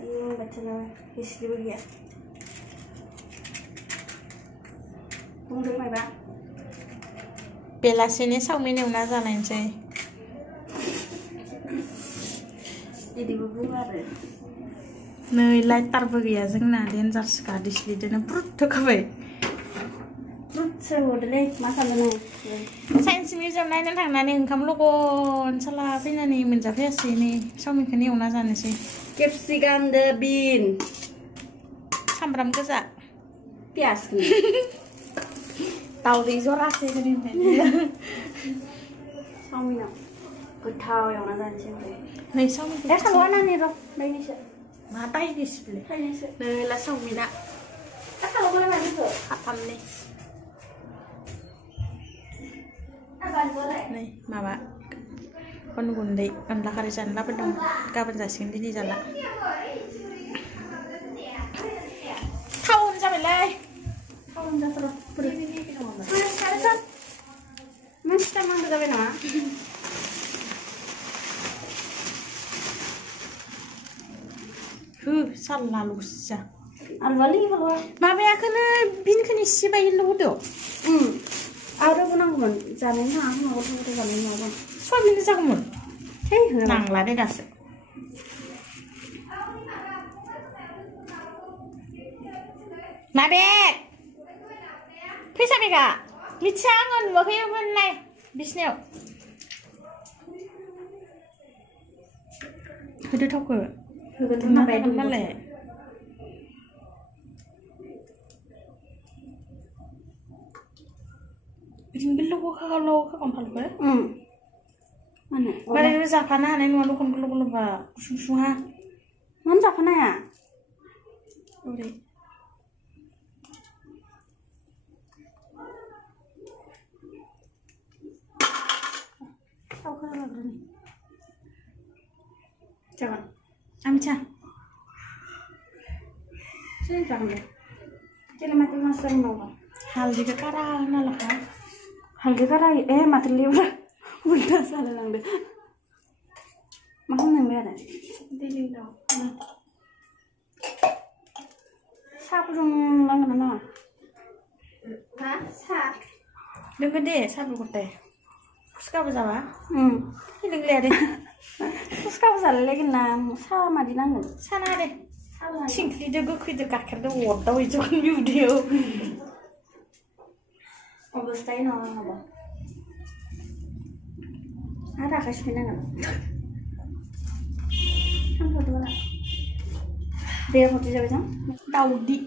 Ayo baca istri dia. Tunggu mai Bang. बेलासिनि चावमिन एवना जानायसै बिदिबो बुङो आरो नै लाइटारबो गैया जोंना डेन्जारसखा दिस्लिदोनो ब्रुद होखाबाय ब्रुद सोहोदोलै मा खालामनो साइन्स मिउजियाम नायनो थांनानै ओंखाम लगन साला फैनानै मोनजाफैयासै नै चावमिनखौनो एवना जानोसै केपसिकाम दो बिन सामब्राम गोजा पियास दाउदै जरासे ओरैनो चावमिना गोथाव एवना जानोसै ओमफ्राय नै चावमिनखौ दा साल'आ नानि र' दायनैसो मा दायनैसोलै दायनैसो नै ला चावमिना दा साल'खौलाय मानिखौ खाथामनै बानबोलाय नै माबा अन गुन्दै अनला खारै जानो लाबोदों गाबोन जासिगोन दिनै जाला टाउन जाबायलै टाउन जाथार' बोरै मानसिया नांगौ जाबाय नामा हो साला ल'सो आलुआलै आलुआ माबायाखौनो बिनखौनो इसे बायनो होदो आरो नांगौमोन जानायनि थाङा न'आव थांबाथाय जानाय नङामोन सवाबिन जागौमोन है नांला दे दासो माबे फैसा बेगा मिथिया आङो नुवाखै मोननाय बिसिनायाव होदो थावखौ होगोन माबाय दं नालाय बिदिनो गोलाव खालामफालबो माने बारायबो जाफानो हानाय नङा दखान गोलावबा गुसुं गुसुंहा मानो जाफानो हाया ओरै थावखौ लाग्रोनि जागोन आं मिथिया सिनि जागोन दे जेने माथो मास जागोन नामा हालदैखौ कारा होना लाखा हालदै गारा माथो लेब्रा उल्टा जालाय लांदो मा खालामनांबाय आरो दैलि दाव साहा फुदुंनांगोन ना नाङा मा साहा दोङो दे साबु गथाय फुसखाबो जाबा लोंलाया दे फुसखाबो जालायलायगोन ना साहा मादि नांगोन साना दे थिंख्लिदो गोखैदो गाखेरदो अरदाव इजों उदैयाव अबस्थाय नङा नङाबा आरो आखाइ सुफैनांगोन सानफ्रावथ' बारा दैया फुरथि जाबाय जों दाउदै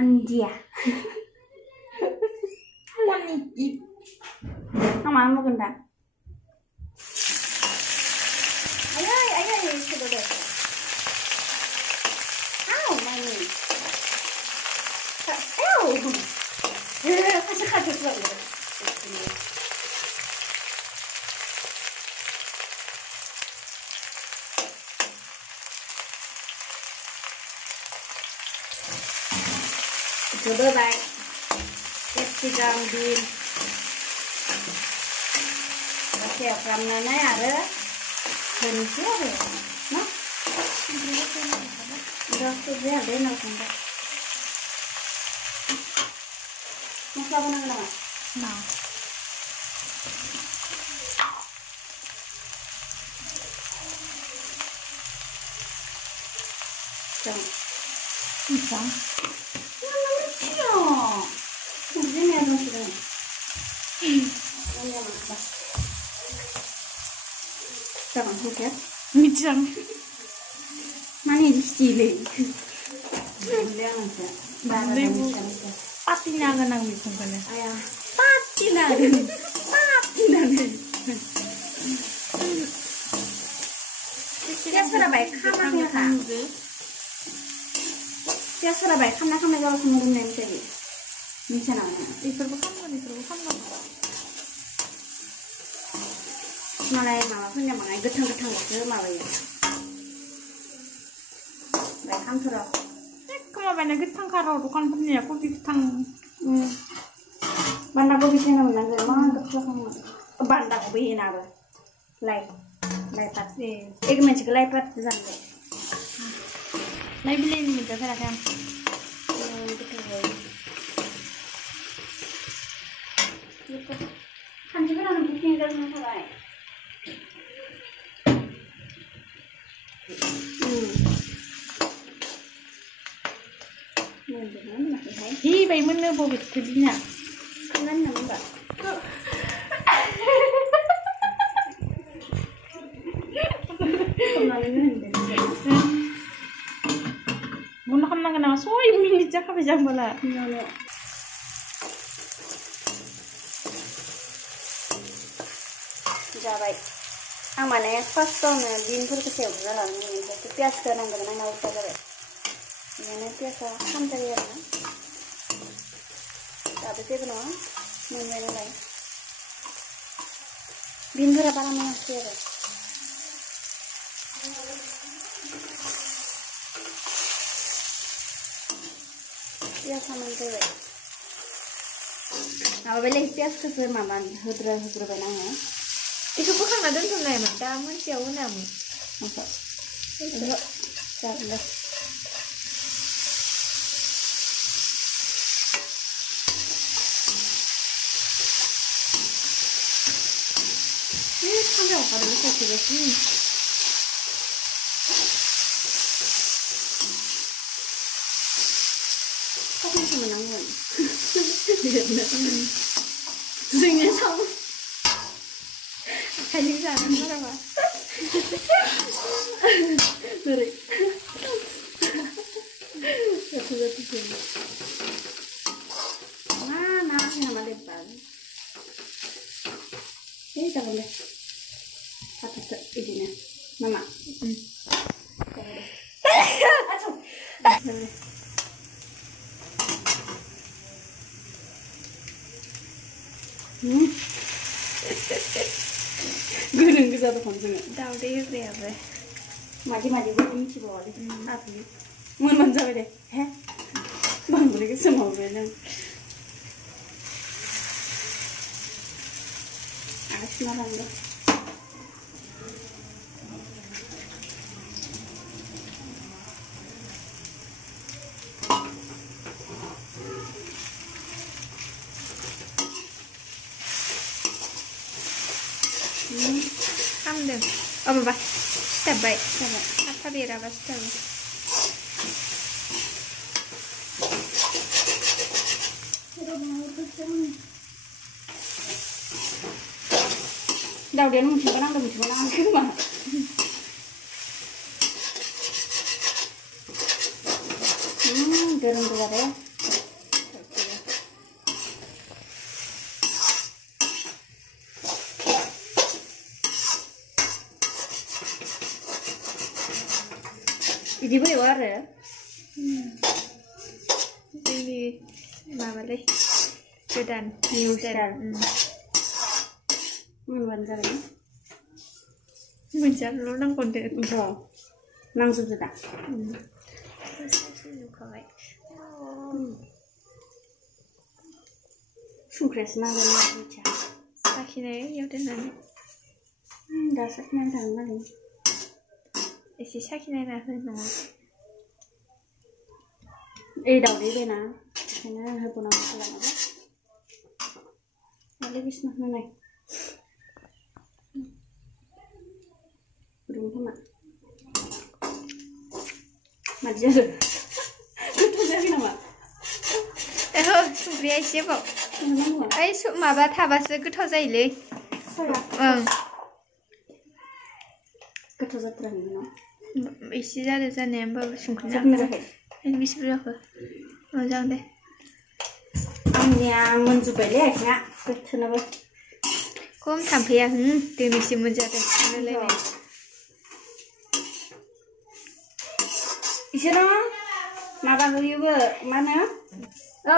आन्दिया आं मा मावगोन दा आयै सोदो दे आव मानि आव खासे खाथोसो जाबाय होबाय केपसिकाम बिन एवफ्रामनानै आरो होनोसै आरो ना संख्रि हालदै होनांगौ संबाय मस्ला बनांगोन नामा ना Bisa. Mana lucu. Ini ada sudah. Ini apa? Jangan hujan. Mijang. Mana ini stile? Lihat aja. Patina ganang bijang kana. Ayah. Patina. Biasa baik kamar kan? Biasa baik kamar kalau semua nem tadi. Misalnya, Iferbu kan. Malay mama punya mangai getang-getang gitu malay. Baik kam terus. Kamu banyak getang karo bukan punya aku getang. Banda ko bisa naman nang mantap sa kanya. Banda ko bihin na ba? Like लाइपात ए एक मोनसेखौ लाइपात जानो लाइ बिलाइनि मोनजाफेराखै आं सानसेफोरावनो बुकिं जानो थाबाय हि बाय मोननो बबेखौ बिना खालामनो होनबा बन्द' खालामनांगोन नामा 6 मिनिट जाखाबाय जांबोला जाबाय आं माने फार्स्टआवनो बिनफोरखौ सेवग्रोना लानांगोन ओमफ्राय पियासखौ नांगोन आंना उल्टा जाबाय बेनिखायनो पियासा खामजायो आरोना दाबो जेबो नङा मोनबाय नालाय बिनफोरा बारा मोनाखै आरो पियासा मोनजाबाय माबाबायलै पियासखौसो माबा होग्रोबाय आङो बेखौ बोखांना दोनथ'नायमोन दा मोनसेयाव होनामोन जागोन दे खामजाव खालामनो साइथिगासिनो खमसो मोननांगोन जोंनि सम आखाइजों जानानै बाराबा बोरै मा ना नामा लेब्बा जागोन दे फाथाखौ बिदिनो नामा गोरों गोजा दखन जोङो दाउदै होग्रायाबो मादि मिथिबावालै मोनबानो जाबाय दे हे बांद्राय गोसोमावबाय नों आरो सुना लांदो खामदों माबा सिथाबबाय आथा बेराबा सिथाबो दाउदैयानो मोनसेबा नांदों मोनसेबा नाङाखै खोमा गोरों गोजा दे बिदिबो एवो आरो जोंनि माबालै गोदान निउ स्टाइल मोनबानो जाबाय मोनजानोल' नांगौ होनदों नांजोबदो दा नुखाबाय संख्रियासो नांगोन मिथिया साखिनाय इयाव दोननानै दा साखिनानै थांगोन नालाय एसे साखिनायना हो नङा ओइ दाउदै बेना बेखायनो होबावनांगौ खालामाबा आरो बिसिना होनाय गुदुं खोमा मादि जादों गोथाव जायाखै नामा ओहो संख्रिया एसे बाव ओइ माबा थाबासो गोथाव जायोलै ओं गोथाव जाथाराखै ना एसे जादों जानाया होमबाबो संख्रि जाखै बेसे बुरजाखौ मोजां दे आंनिया मोनजोब्बायलै आथिङा गोथोनाबो खम थाम्फैया दिनैसो मोनजादों रायलायनाय इसोरो माबा होयोबो मा होनो औ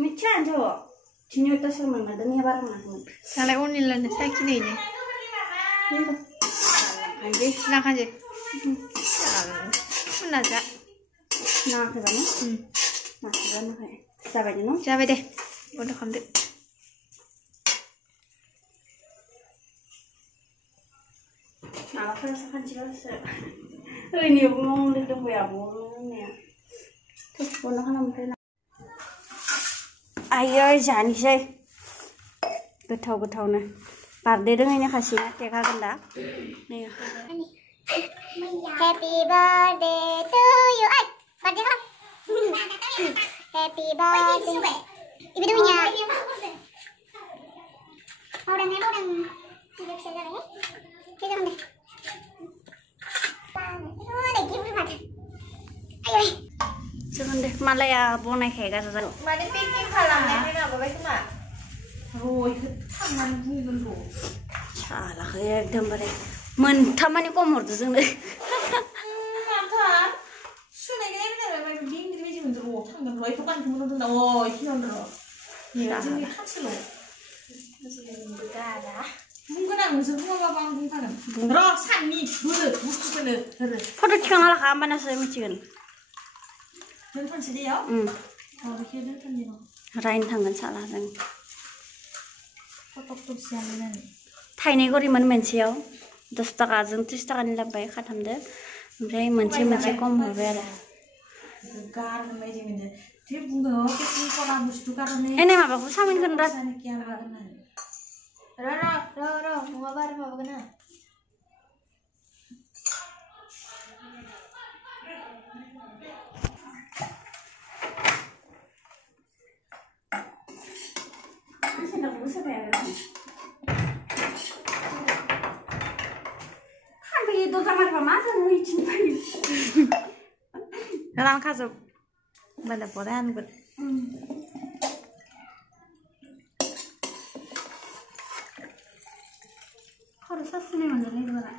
मिथिया आंथ' थिनियथासो मोनदों मैया बारा मोनाखैमोन दालाय अनिलानो साखिनायनो नाखानोसै फुना जा नाङाखैबानो नाखै जाबाय दे न' जाबाय दे बन्द' खालामदो Terus kanjilas. Ini mau lihat ya mau nih. Terus pulang kan ambil. Ayo jangan goथाव nih. Parde dong ini kasihnya kayak kagak dah. Nih. Happy birthday to you. Ay, birthday kan? Happy birthday. Ibu dunya. Mau dan tidak bisa jalan ya? Tidak deh. Ayo. Jangan deh, malah ya bonai kayak gitu. Mana packing खालामनाय नामाबाय खोमा रयखौ थांनानै बुंगोन र' Salah kayak एकदमबारे मोनथामानि खम हरदो जोंनो माथा सुनायखौ नायबाय दिंग्रि बायदि मोनदों र' थांगोन र' एखौ गानखौ मोनदों दा इखिनियावनो र' जोंनि खानसेल' बुंगोन आं नोंसोर बुङाबाबो आं बुंखागोन र' साननि बोरो बुस्थुखौनो होरो फट' थिखांना लाखा होमबानासो मिथिगोन दोनथ'नोसै दे बेखौ दोनथ'नि र' रायनो थांगोन सालाजों फटक थुबसियानो थाइनै गरिमोन मोनसेयाव 10 थाखाजों 30 थाखानि लाबोबाय खाथामदो ओमफ्राय मोनसे खम हरबाय आरो गारनो बायदि मोनदों जे बुङो पेकिं करा बुस्थु गारनो एनै माबाखौ सामिनखौनो रा र' नङाबा आरो माबागोन ना रानखाजोब होमबानो बरा हानगोन खर' सासुनाय मोनदोंलै बारा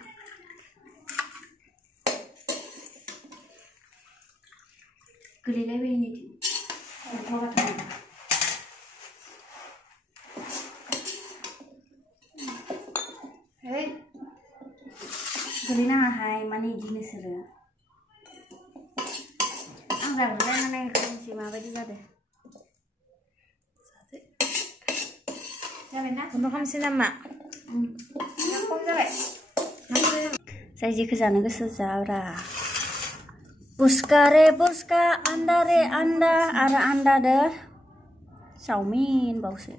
गोलैलायबाय नैथिं गोलैनाङाहाय माने इदि नोंसोरो आं जागोनलायनानै खोनसे माबायदि जादों जाबायना बन्द' खालामसै नामा खम जाबाय जाय जेखौ जानो गोसो जाब्रा पुस्का रे पुस्का आन्डा रे आन्डा आरो आन्डादो चावमिन बावसो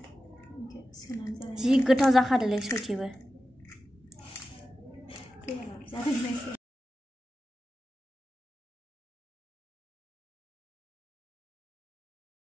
जि गोथाव जाखादोलै सयथिबो